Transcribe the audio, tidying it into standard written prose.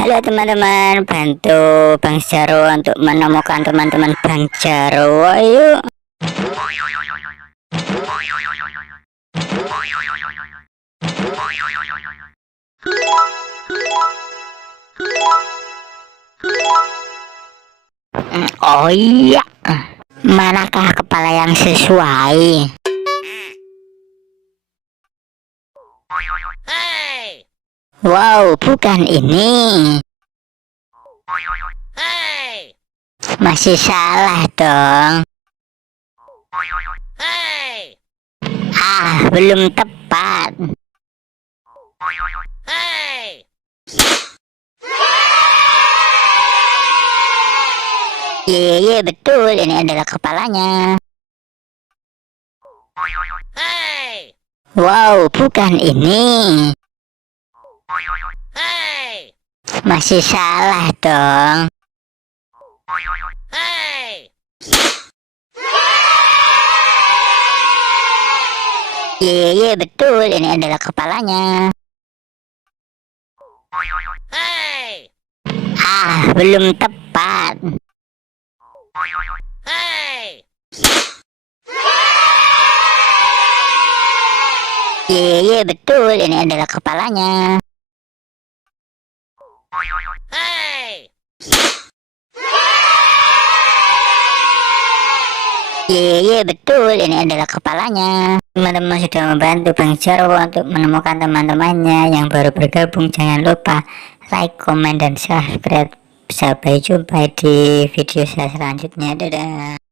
Halo teman-teman, bantu Bang Jarwo untuk menemukan teman-teman Bang Jarwo. Ayo. Oh iya, manakah kepala yang sesuai? Wow, bukan ini. Masih salah dong. Belum tepat. Iya, betul, ini adalah kepalanya. Wow, bukan ini. Masih salah dong. Iya, betul, ini adalah kepalanya. Belum tepat. Iya, betul, ini adalah kepalanya. Iya, betul, ini adalah kepalanya. Teman-teman sudah membantu Bang Jarwo untuk menemukan teman-temannya yang baru bergabung. Jangan lupa like, komen, dan subscribe. Sampai jumpa di video saya selanjutnya. Dadah.